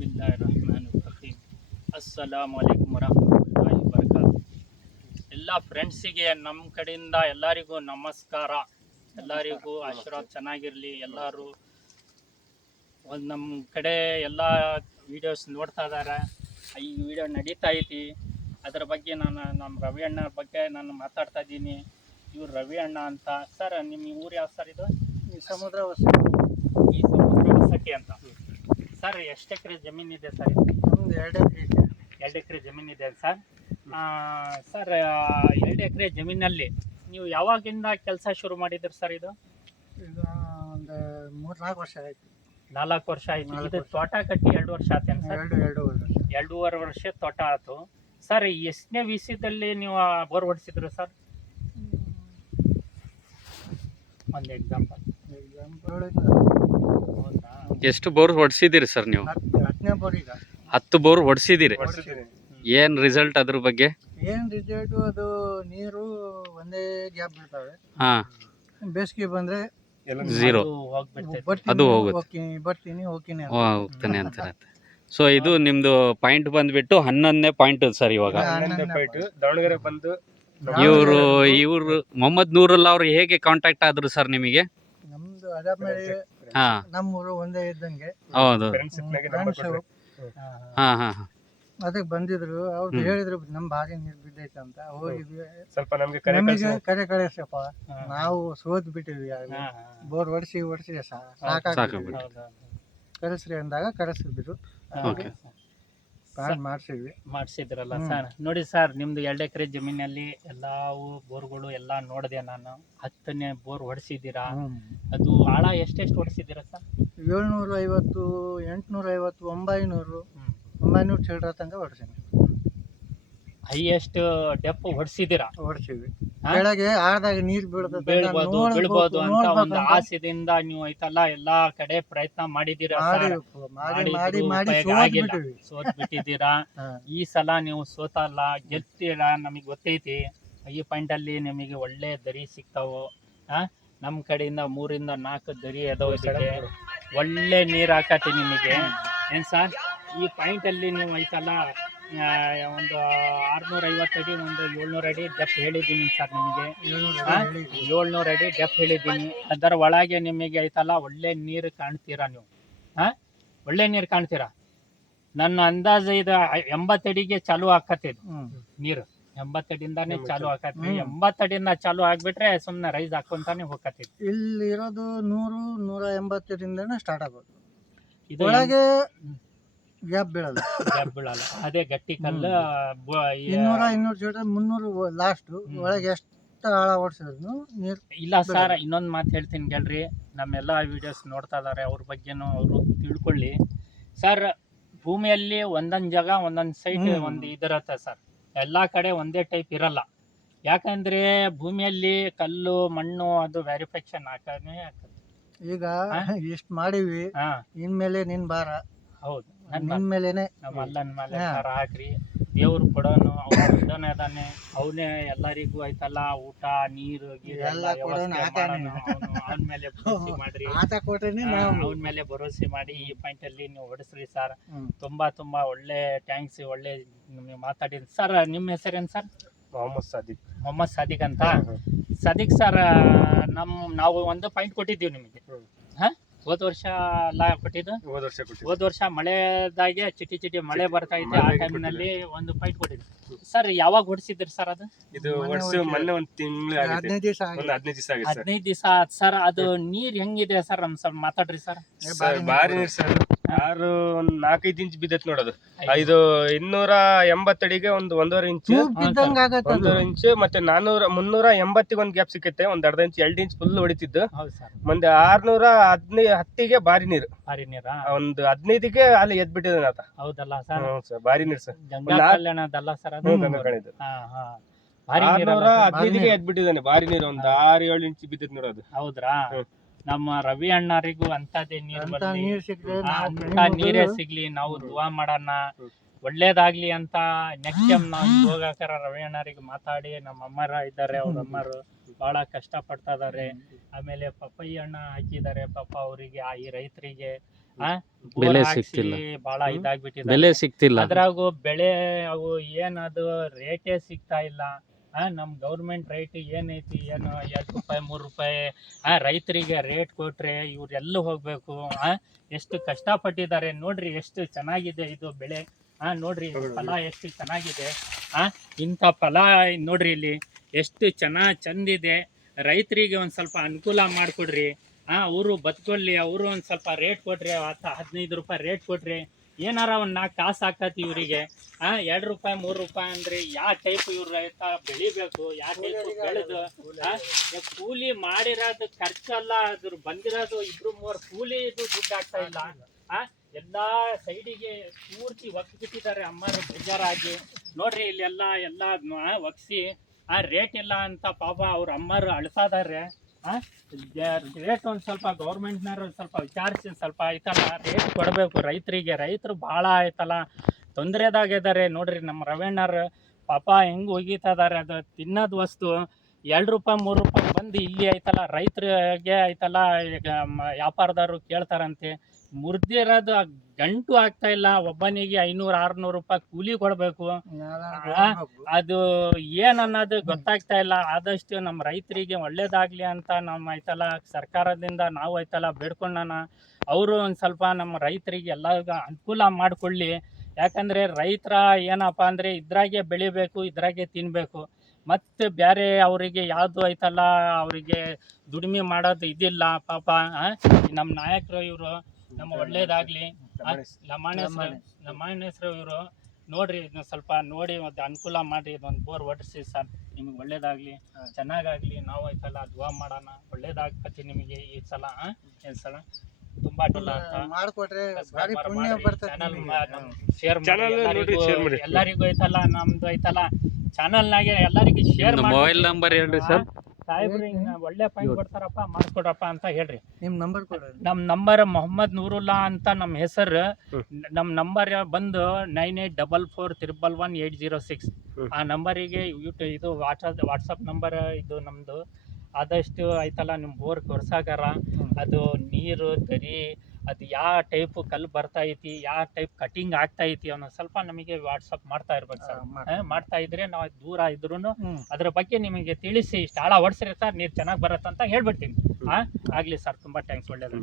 ಬಿಸ್ಮಿಲ್ಲಾಹಿರ್ರಹಮಾನಿರ್ರಹೀಮ್. ಅಸ್ಸಲಾಮು ಅಲೈಕುಮ್ ವರಹಮತುಲ್ಲಾಹಿ ವಬರಕಾತು. ಎಲ್ಲ ಫ್ರೆಂಡ್ಸಿಗೆ ನಮ್ಮ ಕಡೆಯಿಂದ ಎಲ್ಲರಿಗೂ ನಮಸ್ಕಾರ. ಎಲ್ಲರಿಗೂ ಆಶೀರ್ವಾದ ಚೆನ್ನಾಗಿರಲಿ. ಎಲ್ಲರೂ ಒಂದು ನಮ್ಮ ಕಡೆ ಎಲ್ಲ ವೀಡಿಯೋಸ್ ನೋಡ್ತಾ ಇದ್ದಾರೆ. ಈ ವಿಡಿಯೋ ನಡೀತಾ ಐತಿ. ಅದರ ಬಗ್ಗೆ ನಮ್ಮ ರವಿ ಅಣ್ಣ ಬಗ್ಗೆ ನಾನು ಮಾತಾಡ್ತಾ ಇದ್ದೀನಿ. ಇವ್ರು ರವಿ ಅಣ್ಣ ಅಂತ. ಸರ್, ನಿಮ್ಮ ಊರು ಯಾವ ಸರ್? ಇದು ಈ ಸಮುದ್ರ ಹೊಸಕ್ಕೆ ಅಂತ. ಸರ್, ಎಷ್ಟು ಎಕರೆ ಜಮೀನಿದೆ ಸರ್? ನಮ್ದು 2 ಎಕರೆ ಇದೆ. 2 ಎಕರೆ ಜಮೀನಿದೆ ಸರ್. ಸರ್, 2 ಎಕರೆ ಜಮೀನಲ್ಲಿ ನೀವು ಯಾವಾಗಿಂದ ಕೆಲಸ ಶುರು ಮಾಡಿದ್ರಿ ಸರ್? ಇದು ಈಗ ಒಂದು 3-4 ವರ್ಷ ಆಯ್ತು. 4 ವರ್ಷ ಆಯ್ತು. ಇದು ತೋಟ ಕಟ್ಟಿ 2 ವರ್ಷ ಆತೇನು ಸರ್? 2.5 ವರ್ಷ ತೋಟ ಆಯ್ತು ಸರ್. ಎಷ್ಟನೇ ವಿಷಯದಲ್ಲಿ ನೀವು ಬೋರ್ ಹೊಡಿಸಿದ್ರು ಸರ್? ಒಂದು ಎಕ್ಸಾಂಪಲ್. ಹೌದಾ? ಎಷ್ಟು ಬೋರ್ ಹೊಡ್ಸಿದಿರಿ ಸರ್ ನೀವು? 10ನೇ ಬೋರ್. ಈಗ 10 ಬೋರ್ ಹೊಡ್ಸಿದಿರಿ. ಏನ್ ರಿಸಲ್ಟ್ ಅದ್ರ ಬಗ್ಗೆ? ಏನ್ ರಿಸಲ್ಟ್? ಅದು ನೀರು ಒಂದೇ ಗ್ಯಾಪ್ ಬೀಳ್ತಾವೆ. ಹಾ, ಬೇಸಿಗೆ ಬಂದ್ರೆ ಝೀರೋ. ಅದು ಹೋಗುತ್ತೆ. ಬರ್ತೀನಿ ಹೋಗ್ತೀನಿ ಹೋಗ್ತಾನೆ ಅಂತಾರೆ. ಸೊ ಇದು ನಿಮ್ದು ಪಾಯಿಂಟ್ ಬಂದ್ಬಿಟ್ಟು 11ನೇ ಪಾಯಿಂಟ್ ಸರ್. ಇವಾಗ ದಾವಣಗೆರೆ ಬಂದು ಇವರು ಮೊಹಮ್ಮದ್ ನೂರುಲ್ಲಾ ಅವ್ರು ಹೇಗೆ ಕಾಂಟ್ಯಾಕ್ಟ್ ಆದ್ರು ಸರ್ ನಿಮಗೆ? ನಮ್ದು ಅದಾದ್ಮೇಲೆ ಹಾ, ನಮ್ಮೂರು ಒಂದೇ ಇದ್ದಂಗೆ. ಹೌದು. ಹಾ ಹಾ ಹಾ. ಅದಕ್ಕೆ ಬಂದಿದ್ರು. ಅವ್ರು ಹೇಳಿದ್ರು ನಮ್ಮ ಭಾರಿ ನೀರು ಬಿದ್ದೈತೆ ಅಂತ. ಹೋಗಿದ್ವಿ. ಸ್ವಲ್ಪ ನಮಗೆ ಕರೆ ಕಳಿಸಪ್ಪ, ನಾವು ಸೋತ್ ಬಿಟ್ಟಿದ್ವಿ. ಬೋರ್ ಹೊಡ್ಸಿ ಸಾಕಾಗ್ಬಿಟ್ಟು ಕರೆಸ್ರಿ ಅಂದಾಗ ಕರೆಸಿದ್ರು. ಮಾಡಿಸಿದ್ರಲ್ಲ ಸರ್. ನೋಡಿ ಸರ್, ನಿಮ್ದು 2 ಎಕರೆ ಜಮೀನಲ್ಲಿ ಎಲ್ಲಾವು ಬೋರ್ಗಳು ಎಲ್ಲ ನೋಡಿದೆ ನಾನು. 10ನೇ ಬೋರ್ ಹೊಡಿಸಿದ್ದೀರಾ. ಅದು ಆಳ ಎಷ್ಟೆಷ್ಟು ಹೊಡಿಸಿದ್ದೀರಾ ಸರ್? 750, 850, 900 ಚಿಲ್ಲರ ತನಕ ಹೊಡ್ಸೀನಿ. Highest depth ಹೊಡಿಸಿದ್ದೀರಾ? ಹೊಡ್ಸಿವಿ. ಕೆಳಗೆ ಆಳದಾಗ ನೀರು ಬೀಳ್ಬೋದು ಅಂತ ಒಂದು ಆಸೆದಿಂದ ನೀವು ಐತಲ್ಲ ಎಲ್ಲಾ ಕಡೆ ಪ್ರಯತ್ನ ಮಾಡಿದ್ದೀರಾ ಸರ್. ಸೋತ್ ಬಿಟ್ಟಿದ್ದೀರಾ. ಈ ಸಲ ನೀವು ಸೋತಲ್ಲ, ಗೆಲ್ತೀರಾ, ನಮಗೆ ಗೊತ್ತೈತಿ. ಈ ಪಾಯಿಂಟ್ ಅಲ್ಲಿ ನಿಮಗೆ ಒಳ್ಳೆ ದರಿ ಸಿಗ್ತಾವು. ನಮ್ಮ ಕಡೆಯಿಂದ 3-4 ದರಿ ಎದೋದಿದೆ. ಒಳ್ಳೆ ನೀರು ಹಾಕತಿ ನಿಮಗೆ. ಏನ್ ಸರ್, ಈ ಪಾಯಿಂಟ್ ಅಲ್ಲಿ ನೀವು ಐತಲ್ಲ ಒಂದು 650 ಅಡಿ, ಒಂದು 700 ಅಡಿ ಡೆಪ್ ಹೇಳಿದ್ದೀನಿ ಸರ್ ನಿಮಗೆ. 700 ಅಡಿ ಡೆಪ್ ಹೇಳಿದ್ದೀನಿ. ಅದರ ಒಳಗೆ ನಿಮಗೆ ಐತಲ್ಲ ಒಳ್ಳೆ ನೀರು ಕಾಣ್ತೀರಾ ನೀವು. ಒಳ್ಳೆ ನೀರು ಕಾಣ್ತೀರಾ. ನನ್ನ ಅಂದಾಜು ಇದು 80 ಅಡಿಗೆ ಚಾಲು ಆಕತ್ತಿದ್ದು ನೀರು. 80 ಅಡಿಯಿಂದಾನೇ ಚಾಲು ಆಕತ್ತಿ. 80 ಅಡಿಯಿಂದ ಚಾಲು ಆಗ್ಬಿಟ್ರೆ ಸುಮ್ಮನೆ ರೈಸ್ ಹಾಕೊಂತಾನೆ ಹೋಗತ್ತಿತ್ತು. ಇಲ್ಲಿ ಇರೋದು 100-180 ಸ್ಟಾರ್ಟ್ ಆಗೋದು. ಒಳಗೆ ಗ್ಯಾಪ್ ಬೀಳಲ್ಲ. ಅದೇ ಗಟ್ಟಿ ಕಲ್ಲು. 200 ಚೀಲ 300 ಲಾಸ್ಟ್. ಒಳಗೆ ಎಷ್ಟು ಆಳ ಓಡಿಸಿದ್ರು ನೀರು ಇಲ್ಲ ಸರ್. ಇನ್ನೊಂದು ಮಾತು ಹೇಳ್ತೀನಿ ಕೇಳ್ರಿ. ನಮ್ಮೆಲ್ಲ ವಿಡಿಯೋಸ್ ನೋಡ್ತಾ ಇದಾರೆ, ಅವ್ರ ಬಗ್ಗೆನೂ ಅವರು ತಿಳ್ಕೊಳ್ಳಿ ಸರ್. ಭೂಮಿಯಲ್ಲಿ ಒಂದೊಂದು ಜಾಗ ಒಂದೊಂದು ಸೈಟ್ ಒಂದು ಇದಿರತ್ತೆ ಸರ್. ಎಲ್ಲ ಕಡೆ ಒಂದೇ ಟೈಪ್ ಇರಲ್ಲ. ಯಾಕಂದ್ರೆ ಭೂಮಿಯಲ್ಲಿ ಕಲ್ಲು ಮಣ್ಣು ಅದು ವ್ಯಾರಿಫಿಕೇಶನ್ ಹಾಕನೇ ಆಗ್ತದೆ. ಈಗ ಇಷ್ಟು ಮಾಡಿವಿ, ಇನ್ಮೇಲೆ ನಿನ್ ಭಾರ. ಹೌದು, ನಿನ್ ಮೇಲೆನೆ ನಮ್ಮ ಅಲ್ಲನ ಮೇಲೆ ಹಾಕ್ರಿ. ದೇವ್ರು ಕೊಡೋನು, ಅವ್ನು ಇಡೋನೇ ಅದಾನೆ. ಅವನೇ ಎಲ್ಲರಿಗೂ ಐತಲ್ಲ ಊಟ ನೀರು ಅವನ ಮೇಲೆ ಭರೋಸೆ ಮಾಡ್ರಿ. ಅವನ ಮೇಲೆ ಭರೋಸೆ ಮಾಡಿ ಈ ಪಾಯಿಂಟ್ ಅಲ್ಲಿ ನೀವು ಹೊಡಿಸ್ರಿ ಸರ್. ತುಂಬಾ ಒಳ್ಳೆ ಥ್ಯಾಂಕ್ಸ್. ಒಳ್ಳೆ ಮಾತಾಡಿದ್ರಿ ಸರ್. ನಿಮ್ಮ ಹೆಸರೇನು ಸರ್? ಮೊಹಮ್ಮದ್ ಸಾದಿಕ್ ಅಂತ. ಸಾದಿಕ್ ಸರ್, ನಾವು ಒಂದು ಪಾಯಿಂಟ್ ಕೊಟ್ಟಿದ್ದೀವಿ ನಿಮಗೆ. ಹೋದ ವರ್ಷ ಅಲ್ಲ ಕೊಟ್ಟಿದ್ದು? ಹೋದ ವರ್ಷ ಮಳೆದಾಗೆ ಚಿಟಿ ಮಳೆ ಬರ್ತಾ ಇತ್ತು. ಆ ಟೈಮ್ನಲ್ಲಿ ಒಂದು ಪಾಯಿಂಟ್ ಕೊಟ್ಟಿದ್ದು ಸರ್. ಯಾವಾಗ ಹೊಡಿಸಿದ್ರಿ ಸರ್? ಅದು ಮೊನ್ನೆ ಒಂದು ತಿಂಗಳು 15 ದಿವಸ ಆಯ್ತು ಸರ್. ಅದು ನೀರ್ ಹೆಂಗಿದೆ ಸರ್? ನಮ್ ಸ್ವಲ್ಪ ಮಾತಾಡ್ರಿ ಸರ್. ಬಾರಿ ನೀರು ಸರ್. ಒಂದು 4-5 ಇಂಚ್ ಬಿದ್ದೈತ್ ನೋಡೋದು. ಇದು 280 ಅಡಿಗೆ ಒಂದು 1.5 ಇಂಚ್, 1.5 ಇಂಚ್. ಮತ್ತೆ 380 ಒಂದು ಗ್ಯಾಪ್ ಸಿಕ್ಕೈತೆ. ಒಂದು 1/2 ಇಂಚ್ 2 ಇಂಚ್ ಫುಲ್ ಹೊಡಿತಿದ್ದು. ಮುಂದೆ 610ಗೆ ಬಾರಿ ನೀರು. ಒಂದು 15ಗೆ ಅಲ್ಲಿ ಎದ್ ಬಿಟ್ಟಿದ್ದಾನೆ ಆತ. ಹೌದಲ್ಲ ಸರ್? ಬಾರಿ ನೀರು ಸರ್. ಕಲ್ಯಾಣದಲ್ಲ ಸರ್ ಅದು? 615ಗೆ ಎದ್ ಬಿಟ್ಟಿದ್ದಾನೆ ಬಾರಿ ನೀರು. ಒಂದು 6-7 ಇಂಚ್ ಬಿದ್ದೈತೆ ನೋಡೋದು. ಹೌದ್ರಾ? ನಮ್ಮ ರವಿ ಅಣ್ಣರಿಗೂ ಅಂತದೇ ನೀರೇ ಸಿಗ್ಲಿ. ನಾವು ದುವಾ ಮಾಡೋಣ, ಒಳ್ಳೇದಾಗ್ಲಿ ಅಂತ. ನೆಕ್ಸ್ಟ್ ಟೈಮ್ ನಾವು ಹೋಗಾಕರ ರವಿ ಅಣ್ಣರಿಗೆ ಮಾತಾಡಿ. ನಮ್ಮ ಅಮ್ಮರ ಇದ್ದಾರೆ, ಅವ್ರ ಅಮ್ಮರು ಬಹಳ ಕಷ್ಟ ಪಡ್ತಾ ಇದಾರೆ. ಆಮೇಲೆ ಪಪ್ಪಯ್ಯ ಹಣ್ಣ ಹಾಕಿದ್ದಾರೆ ಪಾಪ ಅವರಿಗೆ, ಈ ರೈತರಿಗೆ. ಬೋರ್ ಬೆಲೆ ಹಾಕ್ಸಿ ಸಿಗ್ತಿಲ್ಲ. ಬಹಳ ಇದಾಗ್ಬಿಟ್ಟಿದೆ. ಬೆಲೆ ಸಿಗ್ತಿಲ್ಲ. ಅದ್ರಾಗು ಬೆಳೆ ಅವು ಏನದು ರೇಟೇ ಸಿಗ್ತಾ ಇಲ್ಲ. ನಮ್ ಗೌರ್ಮೆಂಟ್ ರೈಟ್ ಏನೈತಿ ಏನು 2 ರೂಪಾಯಿ 3 ರೂಪಾಯಿ ರೈತರಿಗೆ ರೇಟ್ ಕೊಟ್ರೆ ಇವ್ರೆಲ್ಲ ಹೋಗ್ಬೇಕು. ಎಷ್ಟು ಕಷ್ಟಪಟ್ಟಿದ್ದಾರೆ ನೋಡ್ರಿ, ಎಷ್ಟು ಚೆನ್ನಾಗಿದೆ ಇದು ಬೆಳೆ. ನೋಡ್ರಿ ಇದು ಫಲ ಎಷ್ಟು ಚೆನ್ನಾಗಿದೆ. ಇಂಥ ಫಲ ನೋಡ್ರಿ ಇಲ್ಲಿ ಎಷ್ಟು ಚಂದಿದೆ. ರೈತರಿಗೆ ಒಂದ್ ಸ್ವಲ್ಪ ಅನುಕೂಲ ಮಾಡಿಕೊಡ್ರಿ. ಅವರು ಬದುಕೊಳ್ಳಿ, ಅವರು ಒಂದ್ ಸ್ವಲ್ಪ ರೇಟ್ ಕೊಟ್ರಿ, 15 ರೂಪಾಯಿ ರೇಟ್ ಕೊಟ್ರಿ, ಏನಾರ ಒಂದ್ 4 ಕಾಸು ಹಾಕತಿ ಇವರಿಗೆ. 2 ರೂಪಾಯಿ 3 ರೂಪಾಯಿ ಅಂದ್ರೆ ಯಾವ ಟೈಪ್ ಇವ್ರ ರೈತ ಬೆಳಿಬೇಕು, ಯಾವ ಟೈಪ್ ಬೆಳೆದು ಕೂಲಿ ಮಾಡಿರೋದು ಖರ್ಚಲ್ಲ, ಅದ್ರ ಬಂದಿರೋದು 2-3 ಕೂಲಿ ಇದು ದುಡ್ಡು ಆಗ್ತಾ ಇಲ್ಲ. ಎಲ್ಲಾ ಸೈಡಿಗೆ ಪೂರ್ತಿ ಒಗ್ಬಿಟ್ಟಿದ್ದಾರೆ ಅಮ್ಮರು ಬೇಜಾರಾಗಿ. ನೋಡ್ರಿ ಇಲ್ಲೆಲ್ಲ ಒಗ್ಸಿ ರೇಟ್ ಇಲ್ಲ ಅಂತ ಪಾಪ ಅವ್ರ ಅಮ್ಮರು ಅಳ್ಸಾದಾರೆ. ರೇಟ್ ಒಂದ್ ಸ್ವಲ್ಪ ಗೌರ್ಮೆಂಟ್ನವ್ರು ಸ್ವಲ್ಪ ವಿಚಾರಿಸಿ ಸ್ವಲ್ಪ ಐತಲ್ಲ ರೇಟ್ ಕೊಡಬೇಕು ರೈತರಿಗೆ. ರೈತರು ಭಾಳ ಆಯ್ತಲ್ಲ ತೊಂದರೆದಾಗಿದ್ದಾರೆ. ನೋಡ್ರಿ ನಮ್ಮ ರವಣ್ಣರು ಪಾಪ ಹೆಂಗ್ ಒಗಿತಿದಾರೆ. ಅದು ತಿನ್ನೋದು ವಸ್ತು 2 ರೂಪಾಯಿ 3 ರೂಪಾಯಿ ಬಂದು ಇಲ್ಲಿ ಐತಲ್ಲ ರೈತರಿಗೆ ಐತಲ್ಲ ವ್ಯಾಪಾರದವರು ಕೇಳ್ತಾರಂತೆ. ಮುರಿದಿರೋದು ಗಂಟು ಆಗ್ತಾ ಇಲ್ಲ. ಒಬ್ಬನಿಗೆ 500-600 ರೂಪಾಯಿ ಕೂಲಿ ಕೊಡ್ಬೇಕು. ಅದು ಏನನ್ನೋದು ಗೊತ್ತಾಗ್ತಾ ಇಲ್ಲ. ಆದಷ್ಟು ನಮ್ಮ ರೈತರಿಗೆ ಒಳ್ಳೇದಾಗ್ಲಿ ಅಂತ ನಮ್ಮ ಐತಲ್ಲ ಸರ್ಕಾರದಿಂದ ನಾವು ಐತಲ್ಲ ಬೇಡ್ಕೊಂಡನ. ಅವರು ಒಂದು ಸ್ವಲ್ಪ ನಮ್ಮ ರೈತರಿಗೆ ಎಲ್ಲರಿಗೂ ಅನುಕೂಲ ಮಾಡಿಕೊಳ್ಳಿ. ಯಾಕಂದರೆ ರೈತರ ಏನಪ್ಪ ಅಂದರೆ ಇದ್ರಾಗೆ ಬೆಳಿಬೇಕು, ಇದ್ರಾಗೆ ತಿನ್ನಬೇಕು. ಮತ್ತು ಬೇರೆ ಅವರಿಗೆ ಯಾವುದು ಐತಲ್ಲ ಅವರಿಗೆ ದುಡಿಮೆ ಮಾಡೋದು ಇದಿಲ್ಲ ಪಾಪ. ನಮ್ಮ ನಾಯಕರು ಇವರು ನಮ್ಮ ಒಳ್ಳೇದಾಗಲಿ. ಲಮಾಣೇಶ್ವರ ಇವರು ನೋಡ್ರಿ ಇದನ್ನ ಸ್ವಲ್ಪ ನೋಡಿ ಒಂದು ಅನುಕೂಲ ಮಾಡಿ ಇದೊಂದು ಬೋರ್ ಹೊಡಿಸಿ ಸರ್. ನಿಮಗೆ ಒಳ್ಳೇದಾಗಲಿ, ಚೆನ್ನಾಗಾಗಲಿ. ನಾವು ಐತಲ್ಲ ದುವಾ ಮಾಡೋಣ, ಒಳ್ಳೇದಾಗ್ತತಿ ನಿಮಗೆ ಈ ಸಲ. ತುಂಬಾ ಮಾಡ್ಕೊಟ್ರೆ ಭಾರಿ ಪುಣ್ಯ ಬರ್ತದೆ. ಶೇರ್ ಮಾಡಿ ಎಲ್ಲರಿಗೂ ಐತಲ್ಲ ನಮ್ದು ಐತಲ್ಲ ಚಾನಲ್ನಾಗೆ ಎಲ್ಲರಿಗೂ ಶೇರ್ ಮಾಡಿ. ಮೊಬೈಲ್ ನಂಬರ್ ಹೇಳ್ರಿ ಸರ್. ಸಾಹೇಬ್ರು ಒಳ್ಳೆ ಪಾಯಿಂಟ್ ಕೊಡ್ತಾರಪ್ಪ, ಮಾಡಿಸ್ಕೊಡ್ರಪ್ಪ ಅಂತ ಹೇಳ್ರಿ. ನಿಮ್ ನಂಬರ್ ಕೊಡ್ರಿ. ನಮ್ಮ ನಂಬರ್ ಮೊಹಮ್ಮದ್ ನೂರುಲ್ಲಾ ಅಂತ ನಮ್ಮ ಹೆಸರು. ನಮ್ಮ ನಂಬರ್ ಬಂದು 9844311806. ಆ ನಂಬರಿಗೆ ಇದು ವಾಟ್ಸಪ್ ನಂಬರ್ ಇದು ನಮ್ದು. ಆದಷ್ಟು ಐತಲ್ಲ ನಿಮ್ಮ ಬೋರ್ ಕೊರ್ಸಾಗಾರ ಅದು ನೀರು ದರಿ ಅದು ಯಾವ ಟೈಪ್ ಕಲ್ಲು ಬರ್ತಾ ಐತಿ, ಯಾವ ಟೈಪ್ ಕಟಿಂಗ್ ಆಗ್ತಾ ಐತಿ ಅನ್ನೋ ಸ್ವಲ್ಪ ನಮಗೆ ವಾಟ್ಸಪ್ ಮಾಡ್ತಾ ಇರ್ಬೇಕು ಸರ್. ಮಾಡ್ತಾ ಇದ್ರೆ ನಾವು ದೂರ ಇದ್ರು ಅದ್ರ ಬಗ್ಗೆ ನಿಮಗೆ ತಿಳಿಸಿ ಇಷ್ಟು ಆಳ ಹೊಡ್ಸ್ರಿ ಸರ್, ನೀರು ಚೆನ್ನಾಗಿ ಬರತ್ತಂತ ಹೇಳ್ಬಿಡ್ತೀನಿ. ಆಗ್ಲಿ ಸರ್, ತುಂಬಾ ಥ್ಯಾಂಕ್ಸ್, ಒಳ್ಳೇದು.